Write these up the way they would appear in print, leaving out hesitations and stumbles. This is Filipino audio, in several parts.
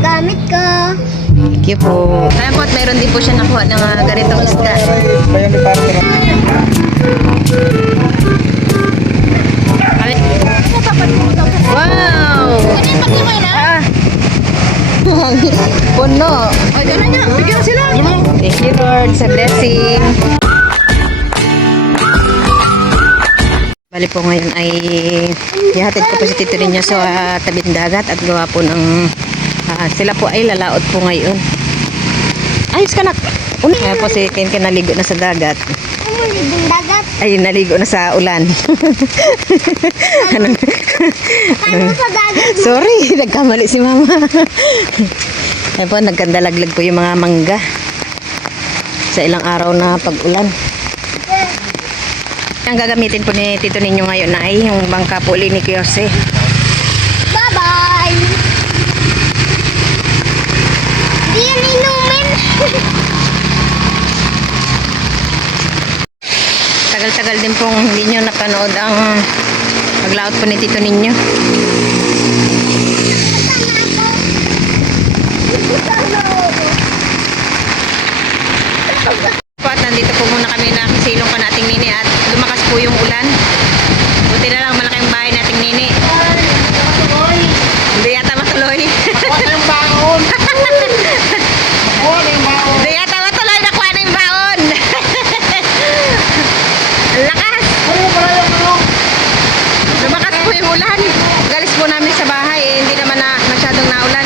Gamit ko. Thank you po. Alam po at mayroon din po siya nakuha ng ganitong isda. Wow! Ah! Puno. Bigyan sila. Thank you Lord sa blessing. Bali po ngayon ay ihatid ko po si Tito ninyo sa tabing dagat at gawa po ng sila po ay lalaot po ngayon. Ayos ka na. Kaya po si Ken naligo na sa dagat. Lumulibong dagat. Ay, naligo na sa ulan. Ano sa dagat? Sorry, nagkamali si Mama. Ayun po, nagkandalaglag po yung mga mangga sa ilang araw na pag-ulan. Ang gagamitin po ni Tito ninyo ngayon ay yung bangka po ni Kiyose. Bye-bye! Di yan inumin. Tagal-tagal din pong hindi nyo napanood ang paglaot po ni Tito ninyo. Po at nandito po muna kami na silong ka nating nini at lumakas po yung ulan. Buti na lang malaking bahay nating nini. Hindi yata matuloy. Hindi yata matuloy, nakuha na yung baon. Ang lakas. Lumakas po yung ulan. Galis po namin sa bahay hindi naman na masyadong naulan.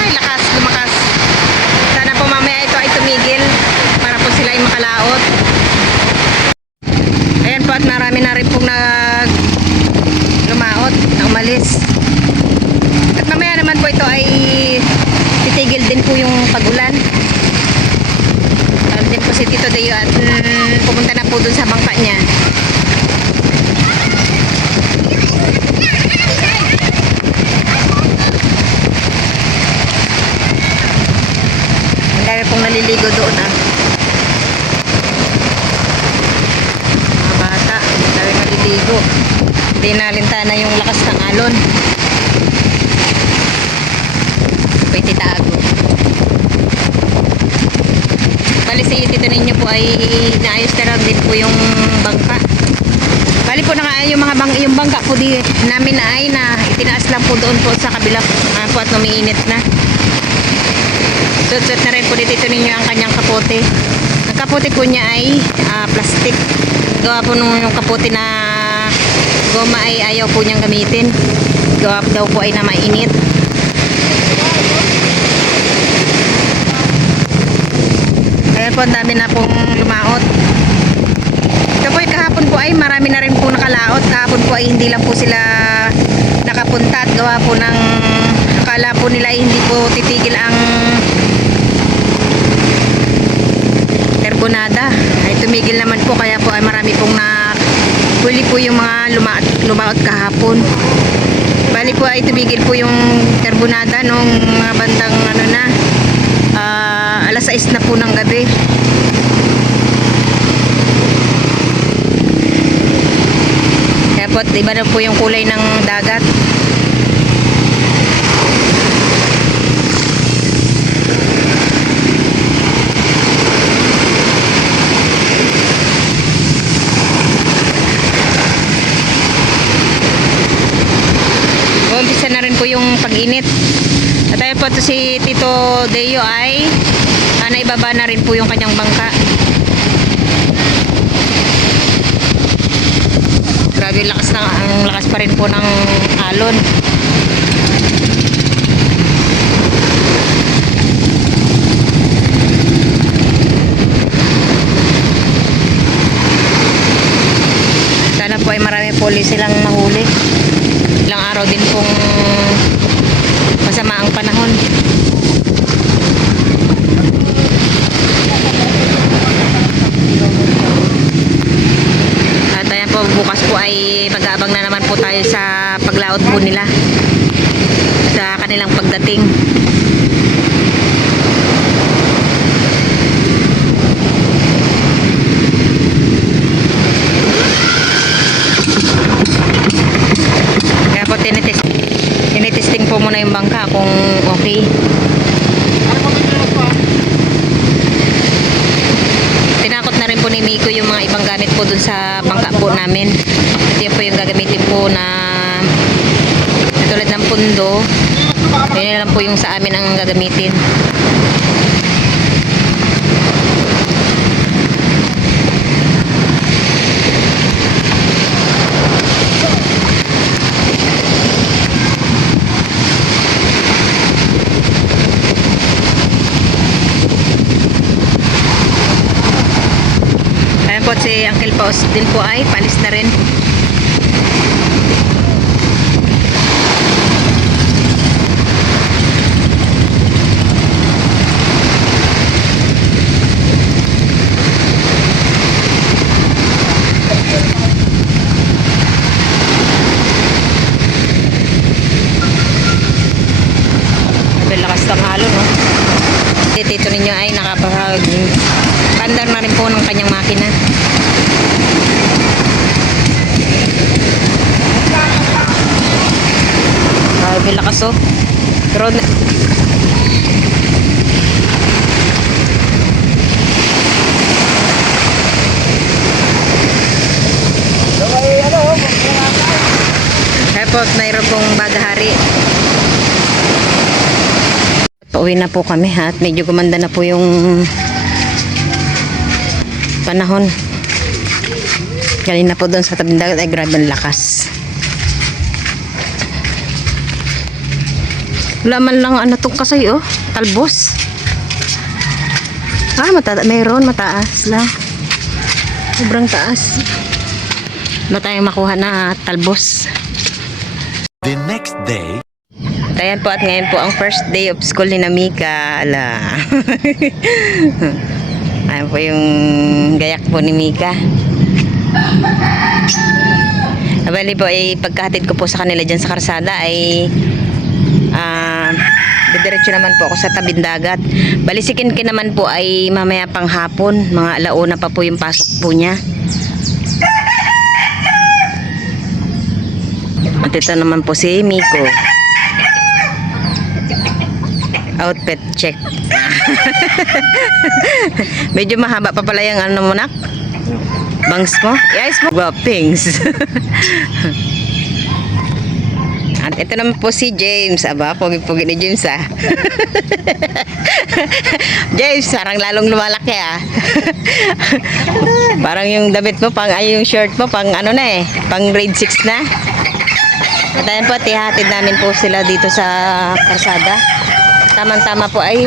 Ay, lakas, lumakas. Sana po mamaya ito ay tumigil para po sila ay makalaot. Ayan po at marami na rin pong lumaot na umalis. At mamaya naman po ito ay titigil din po yung pag-ulan. Tawag din po si Tito Deo at pumunta na po dun sa bangka niya. Ang dami pong naliligo doon mga bata, ang dami naliligo. Hindi nalintana yung lakas ng alon. Pwede tago. Bali si Tito ninyo po ay naayos na lang din po yung bangka. Bali po na yung mga yung bangka po di namin ay na itinaas lang po doon po sa kabila po at umiinit na. Suot na rin po ni Tito ninyo ang kanyang kapote. Ang kapote po niya ay plastic. Gawa po nung yung kapote na goma ay ayaw po niyang gamitin. Gawa daw po ay na mainit. Ayan po, ang dami na pong lumaot. Ito po, kahapon po ay marami na rin po nakalaot. Kahapon po ay hindi lang po sila nakapunta at gawa po ng akala po nila ay hindi po titigil ang Carbonada. Ay tumigil naman po kaya po ay marami pong huli po yung mga lumaot kahapon. Bali po ay tumigil po yung Carbonada nung mga bandang alas 6 na po ng gabi. Kaya po iba na po yung kulay ng dagat. Umpisa na rin po yung pag-init. At ayun po si Tito Deo ay naibaba na rin po yung kanyang bangka. Grabe lakas na, ang lakas pa rin po ng alon. Sana po ay marami po silang mahuli. Ilang araw din pong masama ang panahon. At ayan po, bukas po ay mag-aabang na naman po tayo sa paglaot po nila sa kanilang pagdating. Kaya po tinitis testing po muna yung bangka kung okay. Tinakot na rin po ni Miko yung mga ibang gamit po dun sa bangka po namin. Ito po yung gagamitin po na tulad ng pundo. Yun lang po yung sa amin ang gagamitin. Ayan po si Uncle Paus din po ay palis na rin. Lakas ng halo, no? Dito ninyo ay nakapag-pandar na rin po ng kanyang makina. May lakas, oh. Pero mayroon pong bagahari. Pauwi na po kami ha, at medyo gumanda na po yung panahon. Galing na po doon sa tabing dagat ay grabe ang lakas. Wala man lang ano itong kasay, oh, talbos. Mayroon mataas lang. Sobrang taas. Wala tayong makuha na talbos. The next day. Ayan po, at ngayon po ang first day of school ni Mika. Ala. Ayan po yung gayak po ni Mika. Abali po ay pagkahatid ko po sa kanila dyan sa karsada ay didiretso naman po ako sa tabing dagat. Balisikin ko naman po ay mamaya pang hapon, mga alauna pa po yung pasok po niya. At ito naman po si Miko. Outfit check. Medyo mahaba pa pala yung ano mo, nak? Bangs mo? Yes mo? Guwapings. At ito naman po si James. Aba, pogi-pogi ni James, ah. James, parang lalong lumalaki, ah. Parang yung damit mo, yung shirt mo, pang ano na eh, pang grade 6 na. At ayan po, tihatid namin po sila dito sa karsada. Tama-tama po ay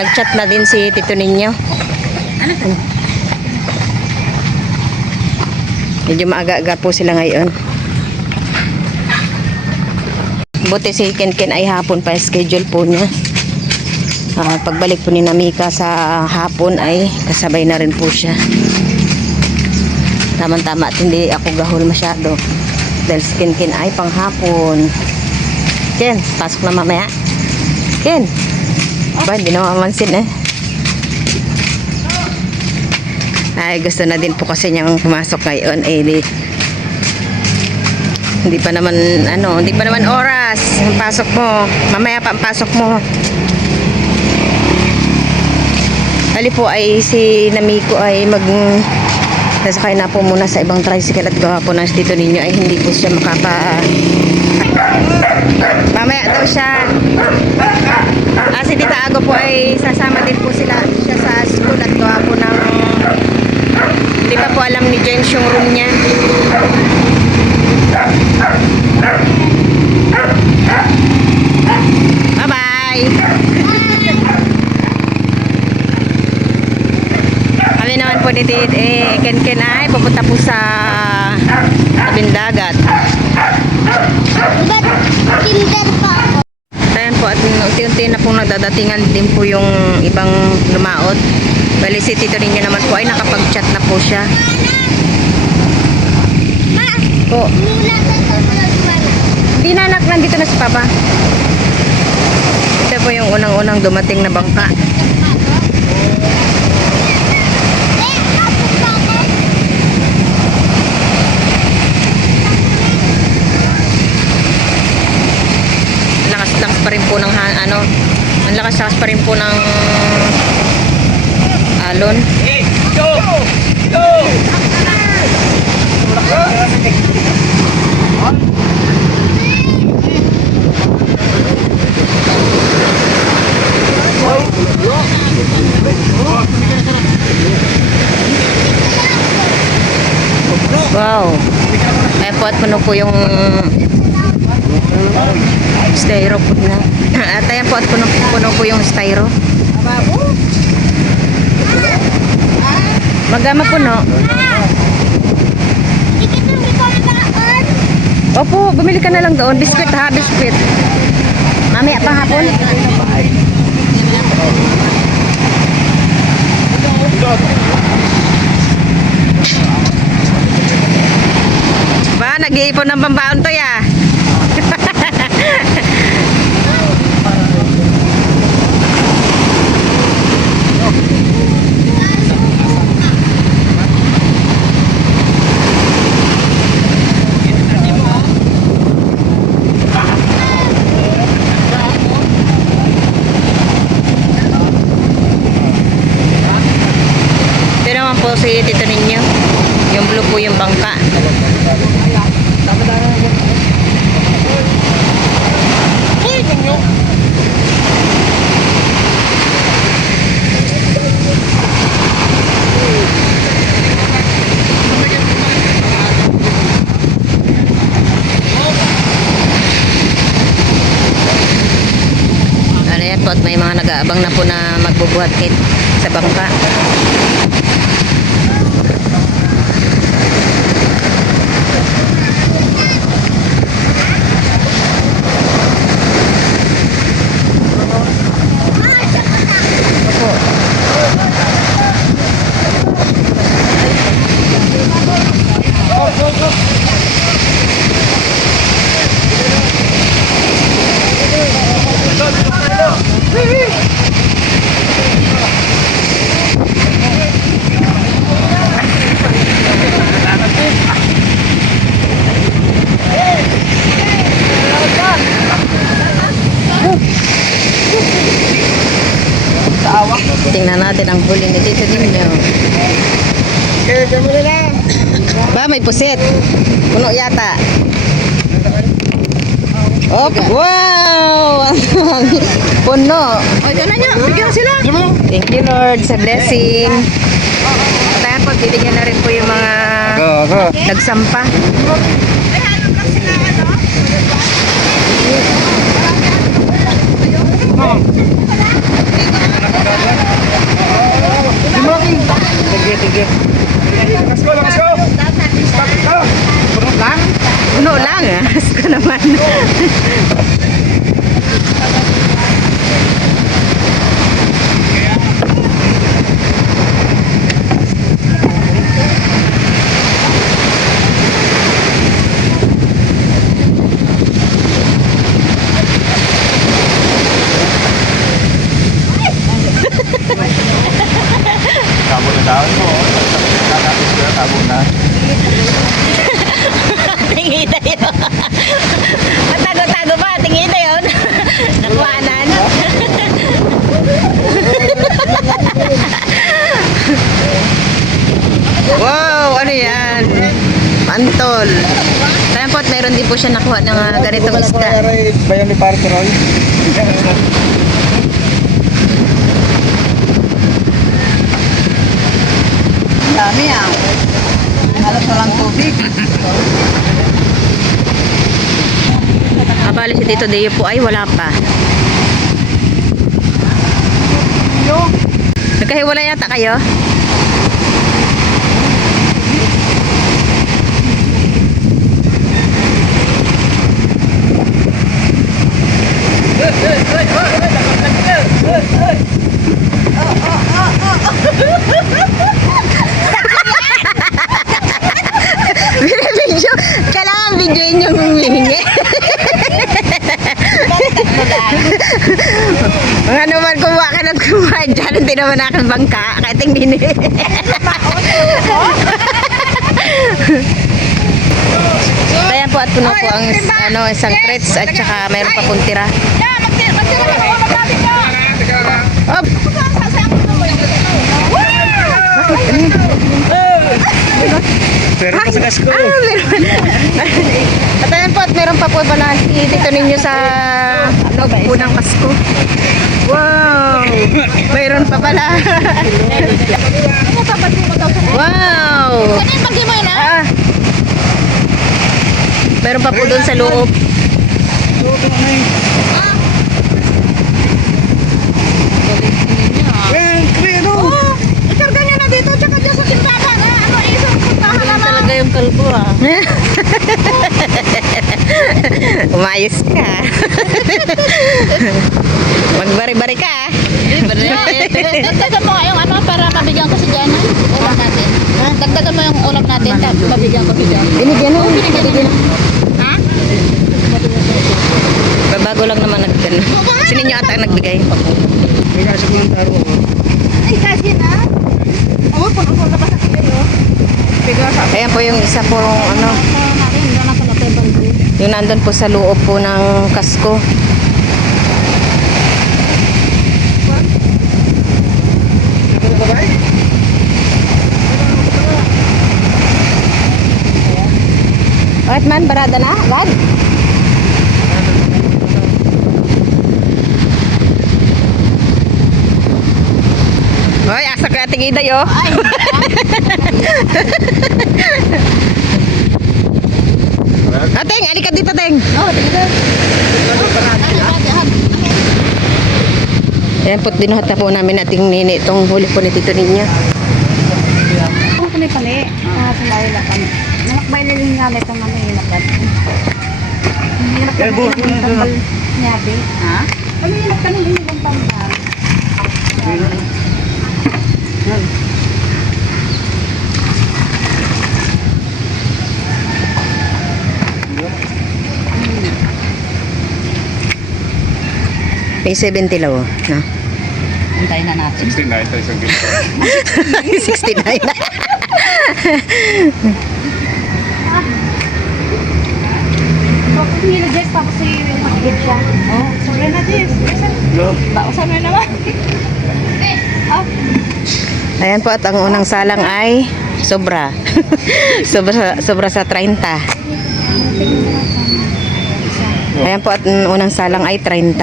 nag-chat na din si Tito Ninyo. Medyo maaga-aga po sila ngayon. Buti si Ken ay hapon pa schedule po niya. Pagbalik po ni Mika sa hapon ay kasabay na rin po siya. Tama-tama at hindi ako gahol masyado. Dahil si Ken ay pang hapon. Ken, pasok na mamaya. Ken, ba, hindi na mamansin eh. Ay, gusto na din po kasi niyang pumasok ngayon. Hindi pa naman, hindi pa naman oras ang pasok mo. Mamaya pa ang pasok mo. Hali po ay si Miko ay nasakay na po muna sa ibang tricycle at gawa po ng Tito Ninyo ay hindi po siya mamaya daw siya. Si Tita Ago po ay sasama din po siya sa school at gawa po ng hindi pa po alam ni James yung room niya. Bye bye. Kali naman po ni Ken ay pupunta po sa tabing dagat. Ba't kinder pa ako? Ayan po, at unti-unti na pong nagdadatingan din po yung ibang lumaot. Bali si Tito Ninyo naman po ay nakapag-chat na po siya. Ma, Po, muna sa susunod man. di na anak, nandito na si Papa. Ito po yung unang-unang dumating na bangka. Tapos pa ako. pa rin po ng ang lakas pa rin po ng alon. Wow. Ayan po at puno po yung styro po na. At ayan po at puno po yung styro. Magama puno. Ikit ang bitaon. Opo, bumili ka na lang doon. Biskwit ha, biskwit. Mamaya pang hapon. Ba, nag-iipon ng pambaon to ya. Ito naman po si tito ninyo. Yung blue po yung bangka. Ayan po at may mga nag-aabang na po na magbubuhat kit sa bangka. Tingnan natin ang huli ni Tito ninyo. Ba, may pusit. Puno yata. Oh, wow! Puno. O, dyan na nyo. Bigyan sila. Thank you, Lord, sa blessing. At ayan po, bibigyan na rin po yung mga nagsampa. Sige. Let's go. Puno lang. Asko naman. Tabo na daw ito. Tabo na. Tingita yun. Matago-tago pa. Tingita yun. Nakuhanan. Wow, ano yan? Pantol. Kaya po at meron din po siya nakuha ng ganitong isda. Bayan ni Parto Roy. Dami halos walang tubig. Abali si Tito Deo po ay wala pa. Nagkahiwala yata kayo? Video, kailangan videoin yung hihingi. Mga naman kumuha ka na't kumuha dyan, hindi naman aking bangka, kahit hindi ni. Kaya po at puno po ang isang crits at saka mayroon pa pong tira. sa kasko. Meron. At ayan po, at meron pa po pala dito ninyo sa loob po ng Pasko. Wow! Mayroon pa pala. Wow! Ah. Meron pa po doon sa loob. Ikarga niyo na dito, tsaka dyan sa tindahan. Ano, isang puntahan naman. Talaga yung kalbo ah. Umayos ka. Magbari-bari ka ah. Dagdagan mo nga yung ano para mabigyan ko si Jana. Ulam natin. Dagdagan mo yung ulam natin. Mabigyan ko si Jana. Binigyan mo. Binigyan mo. Ha? Bago lang naman nagtan. Sino nyo ata nagbigay? May kasok ng taro. Ay, kasi na. Oo, puno-puno pa sa kayo. Ayan po yung isa po ano. Yung nandun po sa loob po ng kasko. Alright man, barada na? Lad? Hoy, asa ka ating iday oh. Ateng, alika dito, Teng. Oh, tingnan. Ayan po, dinuhat na po namin ating nini itong huli po ni Tito Ninya. Kung pali-pali, sa layo-lapan. Malakbay na rin nga na itong ano yung lapat. Ang hirap ka na yung tambal niya, be. Ha? Ang hirap ka na yung tambal. May 70 law, no? Hintayin na natin. 69 tayo isang gilid. 69 na. Bakit nila Jess, tapos si Magid siya. Oh, sorry na Jess. Bausan mo naman. Ayan po, at ang unang salang ay sobra. sobra sa 30. Ayan po, at ang unang salang ay 30.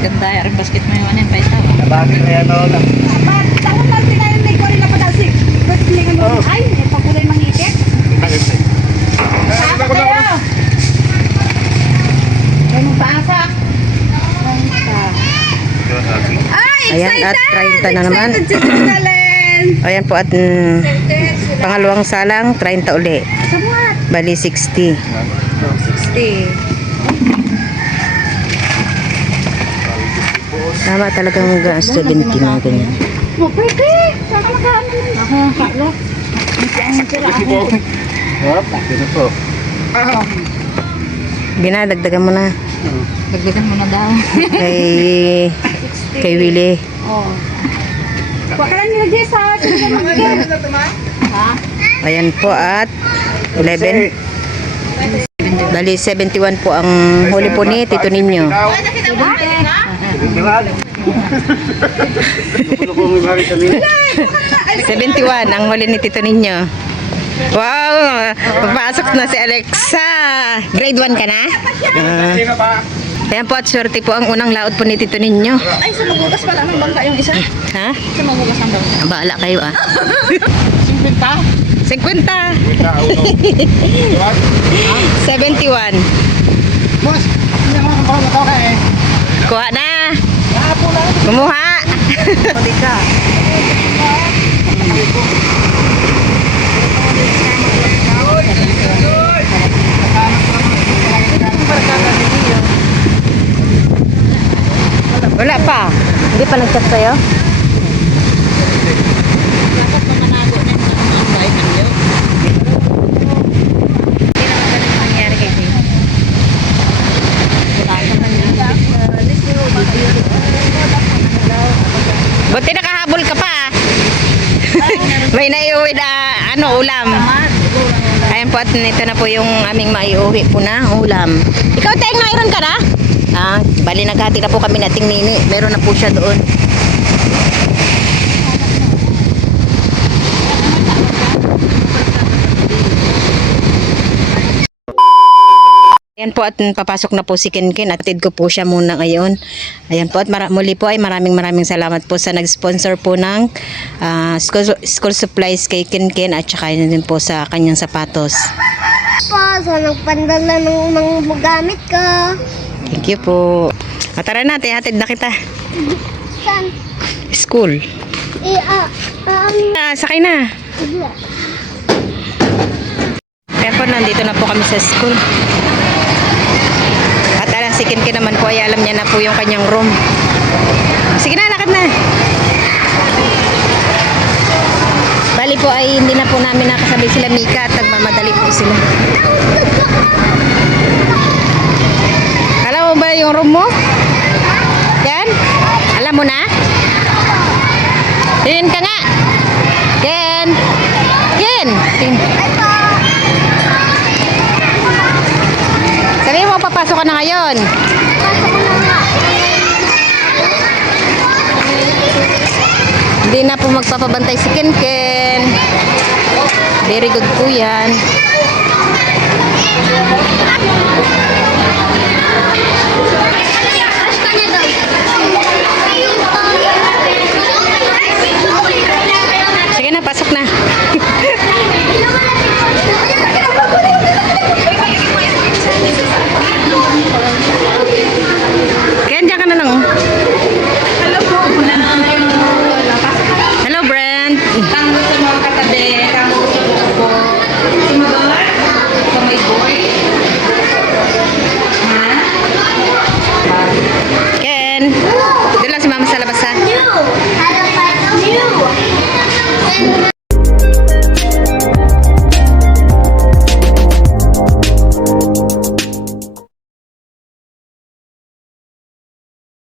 Ganda, yung basket mo yung ano yung paita. Bakit kaya no lang? Takot lang tinayin na ikaw rin napadasig. First thing ano, ay, may pagkulay mangitik. Bakit tayo? Paasa kayo! Ay, magpaasa. Ay, Ayan, at 30 na naman. excited si Magdalene. Ayan po, at pangalawang salang 30 uli. Samuat. Bali 60. 60. Tama talagang 70 mga ganyan. Oh, pwede. Saan ka magkano nun? Ako, kalo. Ang tira ako. Hop, dito po. Binadagdagan mo na. Dagdagan mo na daw. Kay Willie. Oh. Huwag ka lang nila Jess ha. Sino ka magkano? Ha? Ayan po at 11. Bali 71 po ang huli po ni Tito Ninyo. Diba? Pulo ko may bakit kami. 71 ang huli ni Tito Ninyo. Wow! Papasok na si Alexa. Grade 1 ka na? Sino pa? Ayan po, at swerte po ang unang laot po ni Tito Ninyo. Ay, sa magugas pala ng bangka yung isa. Ha? Sa magugas ng bangka. Baala kayo ah. 50. Wait na, uno. 71. Boss, hindi ako nakapagod ito ka eh. Kuha na. Kumuha. Pwede ka. Wala pa. Hindi pa nag-chat sa'yo? Dapat mamanago na yung mga bahay ng Leo. Hindi naman ganun mangyari kay Tim. Buti nakahabol ka pa. May naiuwi na ulam. Ayan po, at ito na po yung aming maiuwi po na ulam. Ikaw, Teng, mayroon ka na? Bali naghati na po kami nating nini. Meron na po siya doon. Ayan po at papasok na po si Kenken. Atid ko po siya muna ngayon. Ayan po at muli po ay maraming salamat po sa nag-sponsor po ng school supplies kay Kenken at saka yun din po sa kanyang sapatos. So, nagpandala ng mga gamit ko. Thank you po. Tara na, hatid na kita. Saan? School. Sakay na. Kaya po, nandito na po kami sa school. At si Kenken naman po ay alam niya na po yung kanyang room. Sige na, lakad na. Bali po ay hindi na po namin nakasabay sila Mika at nagmamadali po sila. Alam mo ba yung room mo? Yan? Alam mo na? Tingin ka nga. Ken. Ken. Sabi mo, papasok ka na ngayon. Hindi na po magpapabantay si Kenken. Very good po yan. Sige na, pasok na. Ken, diyan ka na lang. Oh. Hello, Brand. Tango sa mga katabi, tango sa buko. Sumagot? Sa may boy? Ken. Doon lang si Mama sa labas ha.